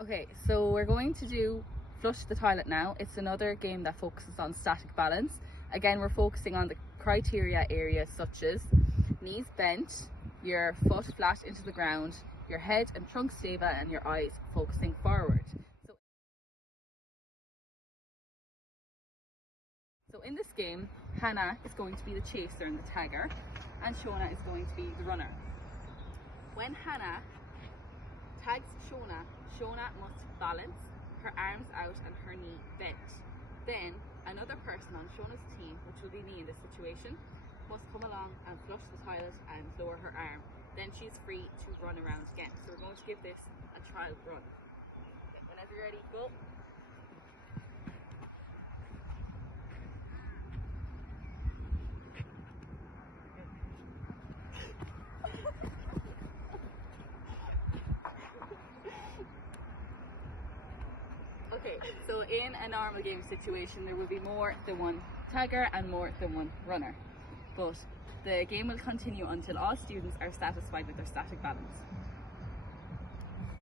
Okay, so we're going to do Flush the Toilet now. It's another game that focuses on static balance. Again, we're focusing on the criteria areas such as knees bent, your foot flat into the ground, your head and trunk stable, and your eyes focusing forward. So in this game, Hannah is going to be the chaser and the tagger, and Shona is going to be the runner. When Hannah tags Shona, Shona must balance, her arms out and her knee bent. Then another person on Shona's team, which will be me in this situation, must come along and flush the toilet and lower her arm. Then she's free to run around again. So we're going to give this a trial run. Okay, whenever you're ready, go. Okay, so in a normal game situation, there will be more than one tagger and more than one runner. But the game will continue until all students are satisfied with their static balance.